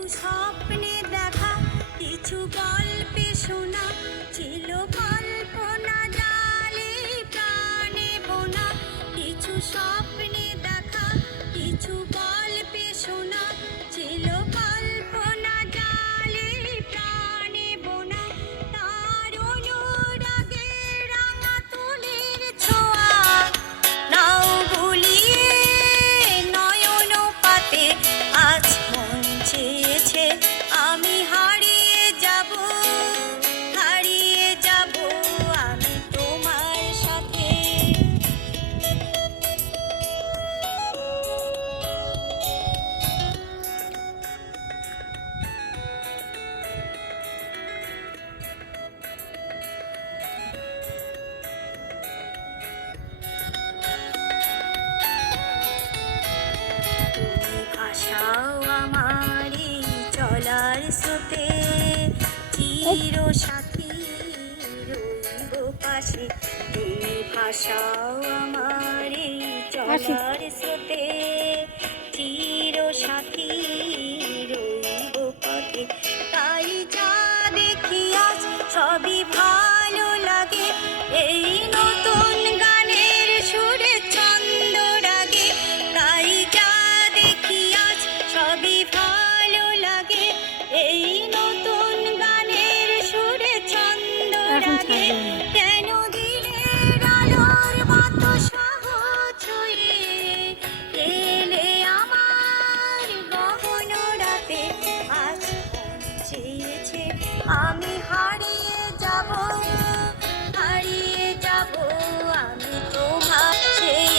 কিছু স্বপ্নে দেখা, কিছু গল্পে শোনা, ছিল কল্পনা জালে প্রাণে বোনা। কিছু স্বপ্নে দেখা, কিছু গল্পে শোনা, ছিল কল্পনা জালে প্রাণে বোনা। তার অনুরাগে রাঙা তুলির ছোঁয়া নাও গুলিয়ে নয়ন পাতে। আজ মন চেয়েছে আমি হারিয়ে যাব, হারিয়ে যাব আমি তোমার সাথে। তুমি ভাসাও আমার এই চলার স্রোতে, চির সাথী রইব পাশে। তুমি ভাসাও আমার এই চলার স্রোতে, চির সাথী